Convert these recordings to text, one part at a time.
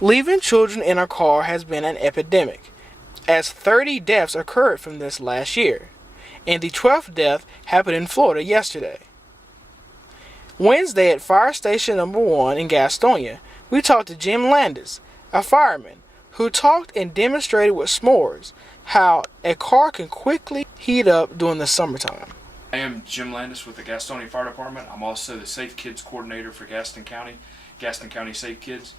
Leaving children in a car has been an epidemic, as 30 deaths occurred from this last year, and the 12th death happened in Florida yesterday. Wednesday at Fire Station Number 1 in Gastonia, we talked to Jim Landis, a fireman, who talked and demonstrated with s'mores how a car can quickly heat up during the summertime. I am Jim Landis with the Gastonia Fire Department. I'm also the Safe Kids Coordinator for Gaston County Safe Kids,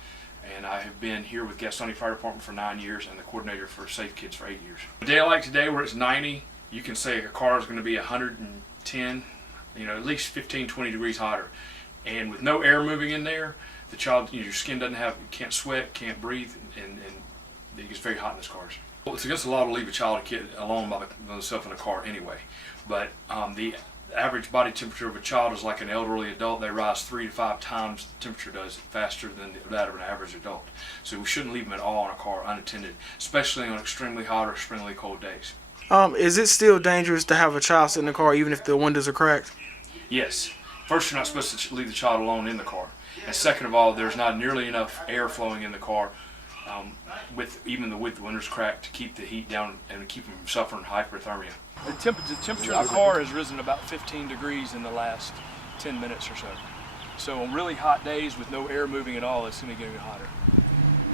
and I have been here with Gastonia Fire Department for 9 years and the coordinator for Safe Kids for 8 years. A day like today where it's 90, you can say a car is going to be 110, at least 15, 20 degrees hotter. And with no air moving in there, the child, your skin can't sweat, can't breathe, and it gets very hot in those cars. Well, it's against the law to leave a kid alone by themselves in a car anyway. But the average body temperature of a child is like an elderly adult. They rise 3 to 5 times the temperature does faster than that of an average adult. So we shouldn't leave them at all in a car unattended, especially on extremely hot or extremely cold days. Is it still dangerous to have a child sit in the car even if the windows are cracked? Yes. First, you're not supposed to leave the child alone in the car. And second of all, there's not nearly enough air flowing in the car with the windows cracked to keep the heat down and keep them suffering hyperthermia. The temperature of the car has risen about 15 degrees in the last 10 minutes or so. So on really hot days with no air moving at all, it's going to get hotter.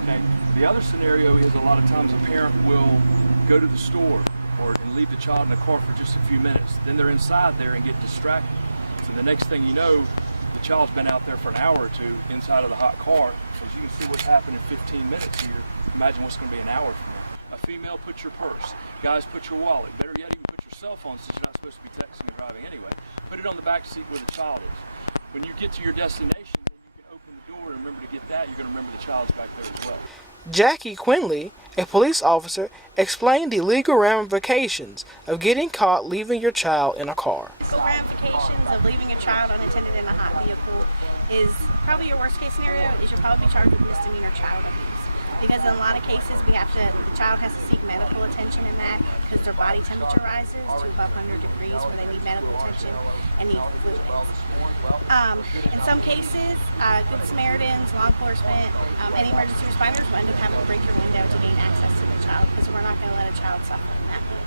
Okay. The other scenario is a lot of times a parent will go to the store and leave the child in the car for just a few minutes. Then they're inside there and get distracted. So the next thing you know, the child's been out there for an hour or two inside of the hot car. So as you can see what's happened in 15 minutes here, imagine what's going to be an hour from now. A female, put your purse. Guys, put your wallet. Better yet, even put your cell phone since you're not supposed to be texting and driving anyway. Put it on the back seat where the child is. When you get to your destination, then you can open the door and remember to get that. You're going to remember the child's back there as well. Jackie Quinley, a police officer, explained the legal ramifications of getting caught leaving your child in a car. The ramifications of leaving a child unattended in a hot vehicle is probably your worst case scenario is you'll probably be charged with misdemeanor child abuse. Because in a lot of cases, the child has to seek medical attention in that because their body temperature rises to above 100 degrees where they need medical attention and need fluids. In some cases, Good Samaritans, law enforcement, any emergency responders will end up having to break your window to gain access to the child because we're not going to let a child suffer in that way.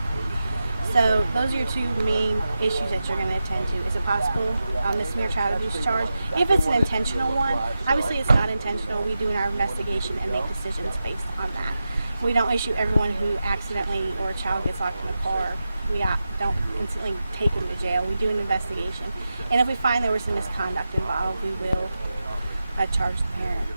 So those are your two main issues that you're going to attend to. Is it possible misdemeanor child abuse charge? If it's an intentional one, obviously it's not intentional. We do our investigation and make decisions based on that. We don't issue everyone who accidentally or a child gets locked in a car. We don't instantly take them to jail. We do an investigation. And if we find there was some misconduct involved, we will charge the parents.